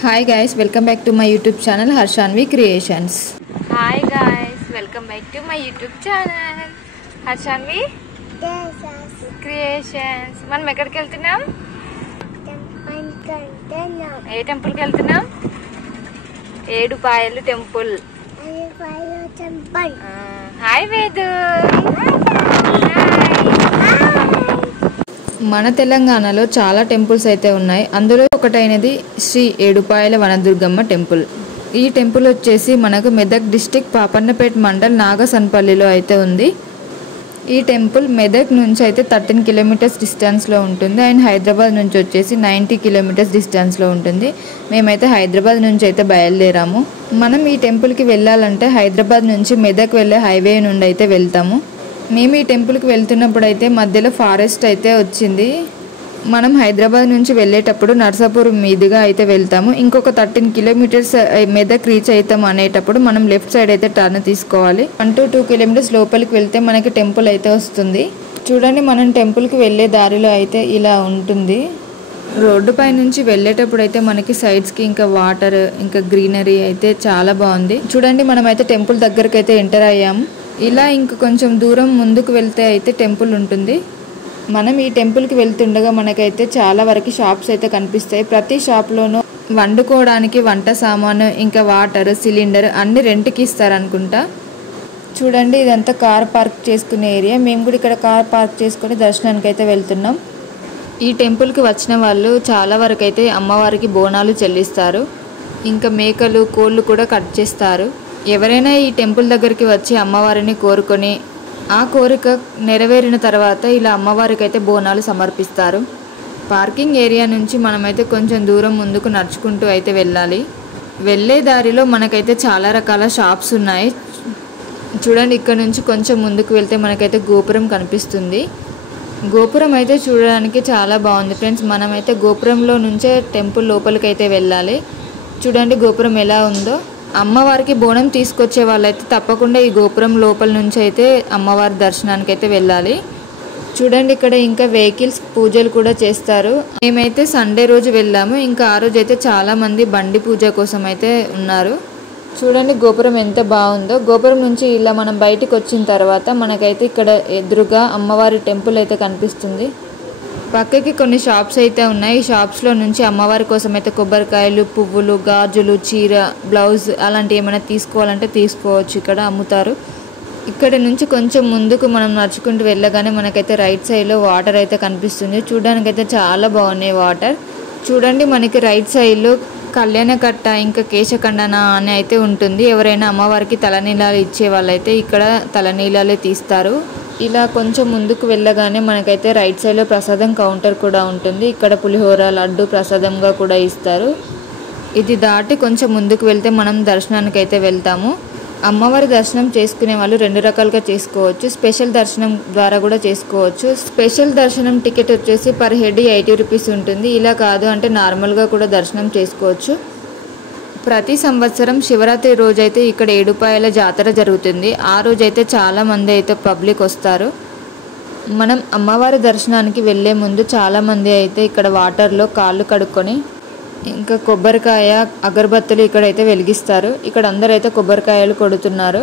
Hi guys, welcome back to my YouTube channel Harshanvi Creations. Hi guys, welcome back to my YouTube channel Harshanvi Creations. మనం ఎక్కడికి వెళ్తున్నాం? ఏ temple కి వెళ్తున్నాం? Edupayala temple. Hi Vedu. మన తెలంగాణలో చాలా టెంపుల్స్ అయితే ఉన్నాయి. అందులో ఒకటైనది శ్రీ ఏడుపాయల వనదుర్గమ్మ టెంపుల్. ఈ టెంపుల్ వచ్చేసి మనకు మెదక్ డిస్టిక్ పాపన్నపేట మండల్ నాగసన్పల్లిలో అయితే ఉంది. ఈ టెంపుల్ మెదక్ నుంచి అయితే 13 కిలోమీటర్స్ డిస్టెన్స్లో ఉంటుంది అండ్ హైదరాబాద్ నుంచి వచ్చేసి 90 కిలోమీటర్స్ డిస్టెన్స్లో ఉంటుంది. మేమైతే హైదరాబాద్ నుంచి అయితే బయలుదేరాము. మనం ఈ టెంపుల్కి వెళ్ళాలంటే హైదరాబాద్ నుంచి మెదక్ వెళ్ళే హైవే నుండి అయితే వెళ్తాము. మేము ఈ టెంపుల్కి వెళ్తున్నప్పుడు అయితే మధ్యలో ఫారెస్ట్ అయితే వచ్చింది. మనం హైదరాబాద్ నుంచి వెళ్ళేటప్పుడు నర్సాపూర్ మీదుగా అయితే వెళ్తాము. ఇంకొక 13 కిలోమీటర్స్ మెదక్ రీచ్ అవుతాం అనేటప్పుడు మనం లెఫ్ట్ సైడ్ అయితే టర్న్ తీసుకోవాలి. 1 to 2 కిలోమీటర్స్ లోపలికి వెళ్తే మనకి టెంపుల్ అయితే వస్తుంది. చూడండి, మనం టెంపుల్కి వెళ్ళే దారిలో అయితే ఇలా ఉంటుంది. రోడ్డు పై నుంచి వెళ్ళేటప్పుడు అయితే మనకి సైడ్స్కి ఇంకా వాటర్ ఇంకా గ్రీనరీ అయితే చాలా బాగుంది. చూడండి, మనమైతే టెంపుల్ దగ్గరకు అయితే ఎంటర్ అయ్యాము. ఇలా ఇంక కొంచెం దూరం ముందుకు వెళ్తే అయితే టెంపుల్ ఉంటుంది. మనం ఈ టెంపుల్కి వెళ్తుండగా మనకైతే చాలా వరకు షాప్స్ అయితే కనిపిస్తాయి. ప్రతి షాప్లోనూ వండుకోవడానికి వంట సామాను ఇంకా వాటర్ సిలిండర్ అన్ని రెంట్కి ఇస్తారనుకుంటా. చూడండి, ఇదంతా కార్ పార్క్ చేసుకునే ఏరియా. మేము కూడా ఇక్కడ కార్ పార్క్ చేసుకొని దర్శనానికి అయితే వెళ్తున్నాం. ఈ టెంపుల్కి వచ్చిన వాళ్ళు చాలా వరకు అయితే అమ్మవారికి బోనాలు చెల్లిస్తారు. ఇంకా మేకలు కోళ్ళు కూడా కట్ చేస్తారు. ఎవరైనా ఈ టెంపుల్ దగ్గరికి వచ్చి అమ్మవారిని కోరుకొని ఆ కోరిక నెరవేరిన తర్వాత ఇలా అమ్మవారికి అయితే బోనాలు సమర్పిస్తారు. పార్కింగ్ ఏరియా నుంచి మనమైతే కొంచెం దూరం ముందుకు నడుచుకుంటూ అయితే వెళ్ళాలి. వెళ్ళే దారిలో మనకైతే చాలా రకాల షాప్స్ ఉన్నాయి. చూడండి, ఇక్కడ నుంచి కొంచెం ముందుకు వెళ్తే మనకైతే గోపురం కనిపిస్తుంది. గోపురం అయితే చూడడానికి చాలా బాగుంది ఫ్రెండ్స్. మనమైతే గోపురంలో నుంచే టెంపుల్ లోపలికి అయితే వెళ్ళాలి. చూడండి గోపురం ఎలా ఉందో. అమ్మవారికి బోనం తీసుకొచ్చే వాళ్ళైతే తప్పకుండా ఈ గోపురం లోపల నుంచి అయితే అమ్మవారి దర్శనానికి అయితే వెళ్ళాలి. చూడండి, ఇక్కడ ఇంకా వెహికల్స్ పూజలు కూడా చేస్తారు. మేమైతే సండే రోజు వెళ్ళాము. ఇంకా ఆ రోజు అయితే చాలా మంది బండి పూజ కోసం అయితే ఉన్నారు. చూడండి గోపురం ఎంత బాగుందో. గోపురం నుంచి ఇలా మనం బయటకు వచ్చిన తర్వాత మనకైతే ఇక్కడ ఎదురుగా అమ్మవారి టెంపుల్ అయితే కనిపిస్తుంది. పక్కకి కొన్ని షాప్స్ అయితే ఉన్నాయి. ఈ షాప్స్లో నుంచి అమ్మవారి కోసం అయితే కొబ్బరికాయలు, పువ్వులు, గాజులు, చీర, బ్లౌజ్ అలాంటివి ఏమైనా తీసుకోవాలంటే తీసుకోవచ్చు. ఇక్కడ అమ్ముతారు. ఇక్కడ నుంచి కొంచెం ముందుకు మనం నడుచుకుంటూ వెళ్ళగానే మనకైతే రైట్ సైడ్లో వాటర్ అయితే కనిపిస్తుంది. చూడడానికి అయితే చాలా బాగున్నాయి వాటర్. చూడండి, మనకి రైట్ సైడ్లో కళ్యాణకట్ట ఇంకా కేశఖండన అని అయితే ఉంటుంది. ఎవరైనా అమ్మవారికి తలనీలాలు ఇచ్చే వాళ్ళైతే ఇక్కడ తలనీలాలే తీస్తారు. ఇలా కొంచెం ముందుకు వెళ్ళగానే మనకైతే రైట్ సైడ్లో ప్రసాదం కౌంటర్ కూడా ఉంటుంది. ఇక్కడ పులిహోర, లడ్డు ప్రసాదంగా కూడా ఇస్తారు. ఇది దాటి కొంచెం ముందుకు వెళ్తే మనం దర్శనానికి అయితే వెళ్తాము. అమ్మవారి దర్శనం చేసుకునే వాళ్ళు 2 రకాలుగా చేసుకోవచ్చు. స్పెషల్ దర్శనం ద్వారా కూడా చేసుకోవచ్చు. స్పెషల్ దర్శనం టికెట్ వచ్చేసి పర్ హెడ్ 80 రూపీస్ ఉంటుంది. ఇలా కాదు అంటే నార్మల్గా కూడా దర్శనం చేసుకోవచ్చు. ప్రతి సంవత్సరం శివరాత్రి రోజైతే ఇక్కడ ఏడుపాయల జాతర జరుగుతుంది. ఆ రోజైతే చాలా మంది అయితే పబ్లిక్ వస్తారు. మనం అమ్మవారి దర్శనానికి వెళ్ళే ముందు చాలా మంది అయితే ఇక్కడ వాటర్లో కాళ్ళు కడుక్కొని ఇంకా కొబ్బరికాయ, అగరబత్తులు ఇక్కడైతే వెలిగిస్తారు. ఇక్కడ అందరైతే కొబ్బరికాయలు కొడుతున్నారు.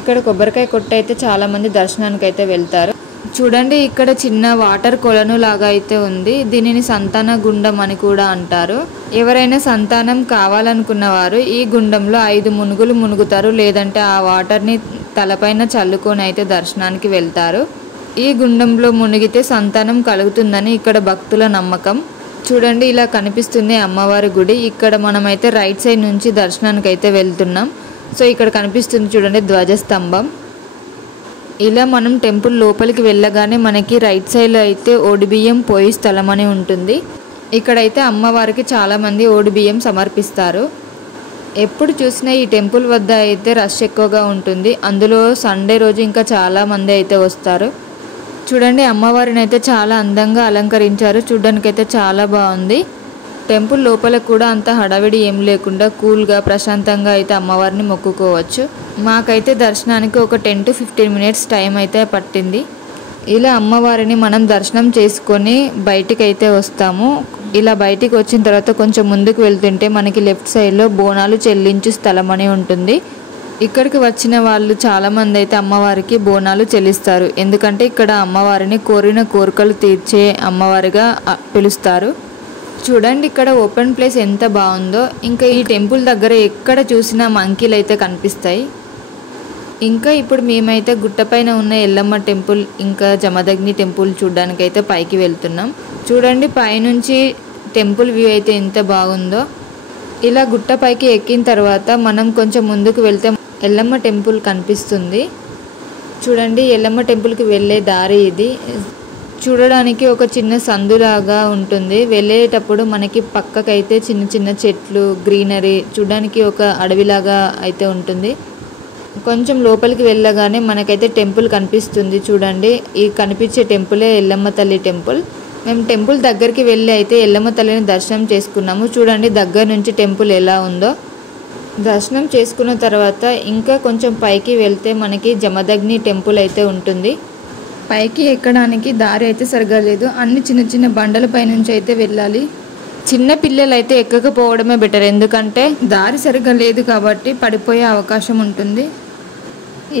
ఇక్కడ కొబ్బరికాయ కొట్టయితే చాలా మంది దర్శనానికి అయితే వెళ్తారు. చూడండి, ఇక్కడ చిన్న వాటర్ కొలను లాగా అయితే ఉంది. దీనిని సంతాన గుండం అని కూడా అంటారు. ఎవరైనా సంతానం కావాలనుకున్న వారు ఈ గుండంలో 5 మునుగులు మునుగుతారు. లేదంటే ఆ వాటర్ని తలపైన చల్లుకొని అయితే దర్శనానికి వెళ్తారు. ఈ గుండంలో మునిగితే సంతానం కలుగుతుందని ఇక్కడ భక్తుల నమ్మకం. చూడండి, ఇలా కనిపిస్తుంది అమ్మవారి గుడి. ఇక్కడ మనమైతే రైట్ సైడ్ నుంచి దర్శనానికి అయితే వెళ్తున్నాం. సో ఇక్కడ కనిపిస్తుంది చూడండి ధ్వజస్తంభం. ఇలా మనం టెంపుల్ లోపలికి వెళ్ళగానే మనకి రైట్ సైడ్లో అయితే ఓడిబియ్యం పోయి స్థలం అని ఉంటుంది. ఇక్కడైతే అమ్మవారికి చాలామంది ఓడిబియ్యం సమర్పిస్తారు. ఎప్పుడు చూసినా ఈ టెంపుల్ వద్ద అయితే రష్ ఎక్కువగా ఉంటుంది. అందులో సండే రోజు ఇంకా చాలామంది అయితే వస్తారు. చూడండి, అమ్మవారిని అయితే చాలా అందంగా అలంకరించారు. చూడడానికైతే చాలా బాగుంది. టెంపుల్ లోపల కూడా అంత హడావిడి ఏం లేకుండా కూల్గా ప్రశాంతంగా అయితే అమ్మవారిని మొక్కుకోవచ్చు. మాకైతే దర్శనానికి ఒక 10 to 15 మినిట్స్ టైం అయితే పట్టింది. ఇలా అమ్మవారిని మనం దర్శనం చేసుకొని బయటికి అయితే వస్తాము. ఇలా బయటికి వచ్చిన తర్వాత కొంచెం ముందుకు వెళ్తుంటే మనకి లెఫ్ట్ సైడ్లో బోనాలు చెల్లించు స్థలం అని ఉంటుంది. ఇక్కడికి వచ్చిన వాళ్ళు చాలామంది అయితే అమ్మవారికి బోనాలు చెల్లిస్తారు. ఎందుకంటే ఇక్కడ అమ్మవారిని కోరిన కోరికలు తీర్చే అమ్మవారిగా పిలుస్తారు. చూడండి ఇక్కడ ఓపెన్ ప్లేస్ ఎంత బాగుందో. ఇంకా ఈ టెంపుల్ దగ్గర ఎక్కడ చూసినా మంకీలు అయితే కనిపిస్తాయి. ఇంకా ఇప్పుడు మేమైతే గుట్టపైన ఉన్న ఎల్లమ్మ టెంపుల్ ఇంకా జమదగ్ని టెంపుల్ చూడడానికి అయితే పైకి వెళ్తున్నాం. చూడండి పైనుంచి టెంపుల్ వ్యూ అయితే ఎంత బాగుందో. ఇలా గుట్ట పైకి ఎక్కిన తర్వాత మనం కొంచెం ముందుకు వెళ్తే ఎల్లమ్మ టెంపుల్ కనిపిస్తుంది. చూడండి ఎల్లమ్మ టెంపుల్కి వెళ్ళే దారి ఇది. చూడడానికి ఒక చిన్న సందులాగా ఉంటుంది. వెళ్ళేటప్పుడు మనకి పక్కకైతే చిన్న చిన్న చెట్లు, గ్రీనరీ, చూడడానికి ఒక అడవిలాగా అయితే ఉంటుంది. కొంచెం లోపలికి వెళ్ళగానే మనకైతే టెంపుల్ కనిపిస్తుంది. చూడండి ఈ కనిపించే టెంపులే ఎల్లమ్మ తల్లి టెంపుల్. మేము టెంపుల్ దగ్గరికి వెళ్ళి అయితే ఎల్లమ్మ తల్లిని దర్శనం చేసుకున్నాము. చూడండి దగ్గర నుంచి టెంపుల్ ఎలా ఉందో. దర్శనం చేసుకున్న తర్వాత ఇంకా కొంచెం పైకి వెళ్తే మనకి జమదగ్ని టెంపుల్ అయితే ఉంటుంది. పైకి ఎక్కడానికి దారి అయితే సరిగా లేదు. అన్ని చిన్న చిన్న బండల పై నుంచి అయితే వెళ్ళాలి. చిన్న పిల్లలు అయితే ఎక్కకపోవడమే బెటర్, ఎందుకంటే దారి సరిగా లేదు కాబట్టి పడిపోయే అవకాశం ఉంటుంది.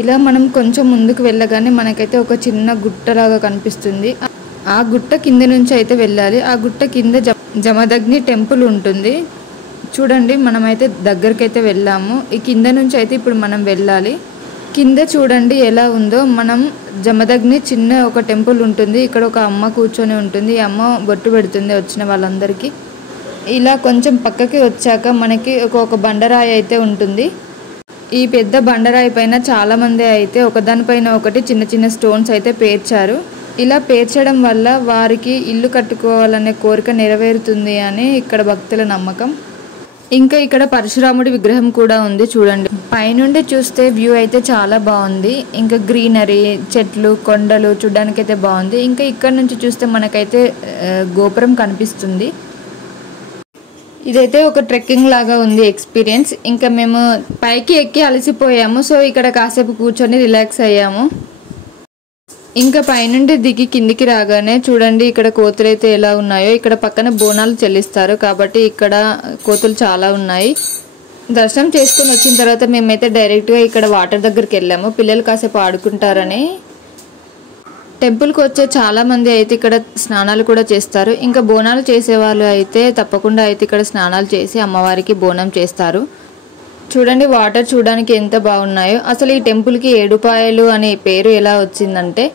ఇలా మనం కొంచెం ముందుకు వెళ్ళగానే మనకైతే ఒక చిన్న గుట్టలాగా కనిపిస్తుంది. ఆ గుట్ట కింద నుంచి అయితే వెళ్ళాలి. ఆ గుట్ట కింద జమదగ్ని టెంపుల్ ఉంటుంది. చూడండి మనమైతే దగ్గరికి అయితే వెళ్ళాము. ఈ కింద నుంచి అయితే ఇప్పుడు మనం వెళ్ళాలి. కింద చూడండి ఎలా ఉందో. మనం జమదగ్ని చిన్న ఒక టెంపుల్ ఉంటుంది. ఇక్కడ ఒక అమ్మ కూర్చొని ఉంటుంది. ఈ అమ్మ బొట్టు పెడుతుంది వచ్చిన వాళ్ళందరికీ. ఇలా కొంచెం పక్కకి వచ్చాక మనకి ఒక బండరాయి అయితే ఉంటుంది. ఈ పెద్ద బండరాయి పైన చాలామంది అయితే ఒకదానిపైన ఒకటి చిన్న చిన్న స్టోన్స్ అయితే పేర్చారు. ఇలా పేర్చడం వల్ల వారికి ఇల్లు కట్టుకోవాలనే కోరిక నెరవేరుతుంది అని ఇక్కడ భక్తుల నమ్మకం. ఇంకా ఇక్కడ పరశురాముడి విగ్రహం కూడా ఉంది. చూడండి పైనుండి చూస్తే వ్యూ అయితే చాలా బాగుంది. ఇంకా గ్రీనరీ, చెట్లు, కొండలు చూడడానికి అయితే బాగుంది. ఇంకా ఇక్కడ నుంచి చూస్తే మనకైతే గోపురం కనిపిస్తుంది. ఇదైతే ఒక ట్రెక్కింగ్ లాగా ఉంది ఎక్స్పీరియన్స్. ఇంకా మేము పైకి ఎక్కి అలసిపోయాము. సో ఇక్కడ కాసేపు కూర్చొని రిలాక్స్ అయ్యాము. ఇంకా పైనుండి దిగి కిందికి రాగానే చూడండి ఇక్కడ కోతులు అయితే ఎలా ఉన్నాయో. ఇక్కడ పక్కన బోనాలు చెల్లిస్తారు కాబట్టి ఇక్కడ కోతులు చాలా ఉన్నాయి. దర్శనం చేసుకుని వచ్చిన తర్వాత మేమైతే డైరెక్ట్గా ఇక్కడ వాటర్ దగ్గరికి వెళ్ళాము. పిల్లలు కాసేపు ఆడుకుంటారని. టెంపుల్కి వచ్చే చాలా మంది అయితే ఇక్కడ స్నానాలు కూడా చేస్తారు. ఇంకా బోనాలు చేసేవాళ్ళు అయితే తప్పకుండా అయితే ఇక్కడ స్నానాలు చేసి అమ్మవారికి బోనం చేస్తారు. చూడండి వాటర్ చూడడానికి ఎంత బాగున్నాయో. అసలు ఈ టెంపుల్కి ఏడుపాయలు అనే పేరు ఎలా వచ్చిందంటే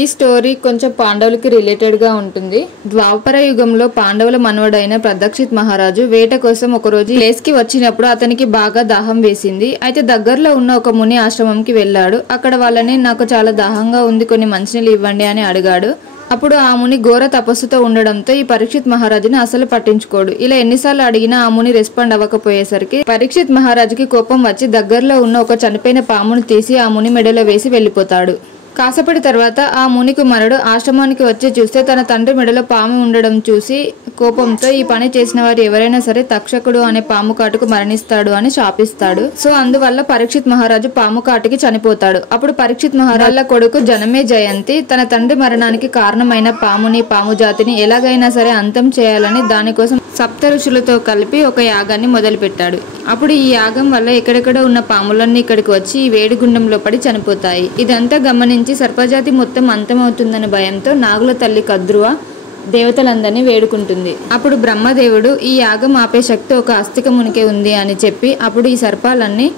ఈ స్టోరీ కొంచెం పాండవులకి రిలేటెడ్గా ఉంటుంది. ద్వాపర యుగంలో పాండవుల మనవడైన ప్రదక్షిత్ మహారాజు వేట కోసం ఒకరోజు ప్లేస్కి వచ్చినప్పుడు అతనికి బాగా దాహం వేసింది. అయితే దగ్గరలో ఉన్న ఒక ముని ఆశ్రమంకి వెళ్ళాడు. అక్కడ వాళ్ళని నాకు చాలా దాహంగా ఉంది, కొన్ని మంచినీళ్ళు ఇవ్వండి అని అడిగాడు. అప్పుడు ఆ ముని ఘోర తపస్సుతో ఉండడంతో ఈ పరీక్షిత్ మహారాజుని అసలు పట్టించుకోడు. ఇలా ఎన్నిసార్లు అడిగినా ఆ ముని రెస్పాండ్ అవ్వకపోయేసరికి పరీక్షిత్ మహారాజుకి కోపం వచ్చి దగ్గరలో ఉన్న ఒక చనిపోయిన పామును తీసి ఆ ముని మెడలో వేసి వెళ్ళిపోతాడు. కాసేపటి తర్వాత ఆ ముని కుమారుడు ఆశ్రమానికి వచ్చి చూస్తే తన తండ్రి మెడలో పాము ఉండడం చూసి కోపంతో ఈ పని చేసిన వారు ఎవరైనా సరే తక్షకుడు అనే పాము కాటుకు మరణిస్తాడు అని శాపిస్తాడు. సో అందువల్ల పరీక్షిత్ మహారాజు పాము కాటుకి చనిపోతాడు. అప్పుడు పరీక్షిత్ మహారాజుల కొడుకు జనమే జయంతి తన తండ్రి మరణానికి కారణమైన పాముని, పాము జాతిని ఎలాగైనా సరే అంతం చేయాలని దానికోసం సప్త ఋషులతో కలిపి ఒక యాగాన్ని మొదలుపెట్టాడు. అప్పుడు ఈ యాగం వల్ల ఎక్కడెక్కడ ఉన్న పాములన్నీ ఇక్కడికి వచ్చి ఈ వేడిగుండంలో పడి చనిపోతాయి. ఇదంతా గమనించి సర్పజాతి మొత్తం అంతమవుతుందనే భయంతో నాగుల తల్లి కద్రువ దేవతలందరినీ వేడుకుంటుంది. అప్పుడు బ్రహ్మదేవుడు ఈ యాగం ఆపే శక్తి ఒక ఆస్తిక మునికే ఉంది అని చెప్పి అప్పుడు ఈ సర్పాలన్నీ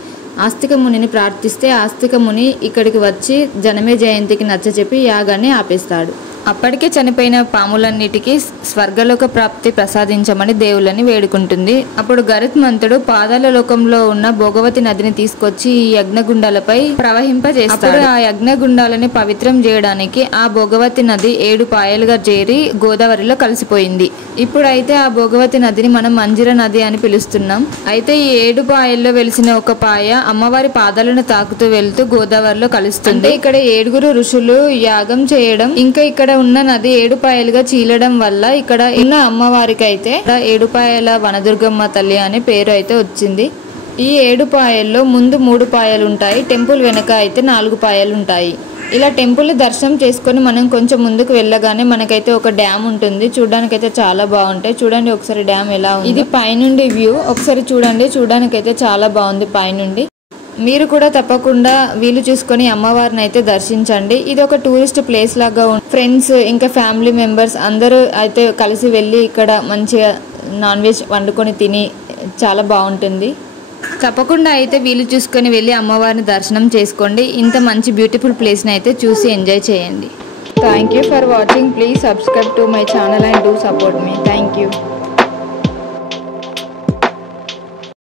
ఆస్తిక మునిని ప్రార్థిస్తే ఆస్తిక ముని ఇక్కడికి వచ్చి జనమే జయంతికి నచ్చచెప్పి యాగాన్ని ఆపేస్తాడు. అప్పటికే చనిపోయిన పాములన్నిటికీ స్వర్గలోక ప్రాప్తి ప్రసాదించమని దేవుళ్ళని వేడుకుంటుంది. అప్పుడు గరుత్మంతుడు పాదాల లోకంలో ఉన్న భోగవతి నదిని తీసుకొచ్చి ఈ యజ్ఞగుండాలపై ప్రవహింపజేస్తాడు. ఆ యజ్ఞగుండాలని పవిత్రం చేయడానికి ఆ భోగవతి నది 7 పాయలుగా చేరి గోదావరిలో కలిసిపోయింది. ఇప్పుడైతే ఆ భోగవతి నదిని మనం మంజిర నది అని పిలుస్తున్నాం. అయితే ఈ 7 పాయల్లో వెలిసిన ఒక పాయ అమ్మవారి పాదాలను తాకుతూ వెళ్తూ గోదావరిలో కలుస్తుంది. ఇక్కడ 7 ఋషులు యాగం చేయడం, ఇంకా ఇక్కడ ఉన్న నది 7 పాయలుగా చీలడం వల్ల ఇక్కడ ఉన్న అమ్మవారికి అయితే 7 పాయల వనదుర్గమ్మ తల్లి అనే పేరు అయితే వచ్చింది. ఈ 7 పాయల్లో ముందు 3 పాయలు ఉంటాయి, టెంపుల్ వెనక అయితే 4 పాయలు ఉంటాయి. ఇలా టెంపుల్ దర్శనం చేసుకొని మనం కొంచెం ముందుకు వెళ్ళగానే మనకైతే ఒక డ్యామ్ ఉంటుంది. చూడడానికైతే చాలా బాగుంటాయి. చూడండి ఒకసారి డ్యామ్ ఎలా ఉంది. ఇది పైనుండి వ్యూ ఒకసారి చూడండి. చూడడానికైతే చాలా బాగుంది పైనుండి. మీరు కూడా తప్పకుండా వీలు చూసుకొని అమ్మవారిని అయితే దర్శించండి. ఇది ఒక టూరిస్ట్ ప్లేస్ లాగా ఉంది. ఫ్రెండ్స్ ఇంకా ఫ్యామిలీ మెంబర్స్ అందరూ అయితే కలిసి వెళ్ళి ఇక్కడ మంచిగా నాన్ వెజ్ వండుకొని తిని చాలా బాగుంటుంది. తప్పకుండా అయితే వీలు చూసుకొని వెళ్ళి అమ్మవారిని దర్శనం చేసుకోండి. ఇంత మంచి బ్యూటిఫుల్ ప్లేస్ని అయితే చూసి ఎంజాయ్ చేయండి. Thank you for watching. Please subscribe to my channel and do support me. Thank you.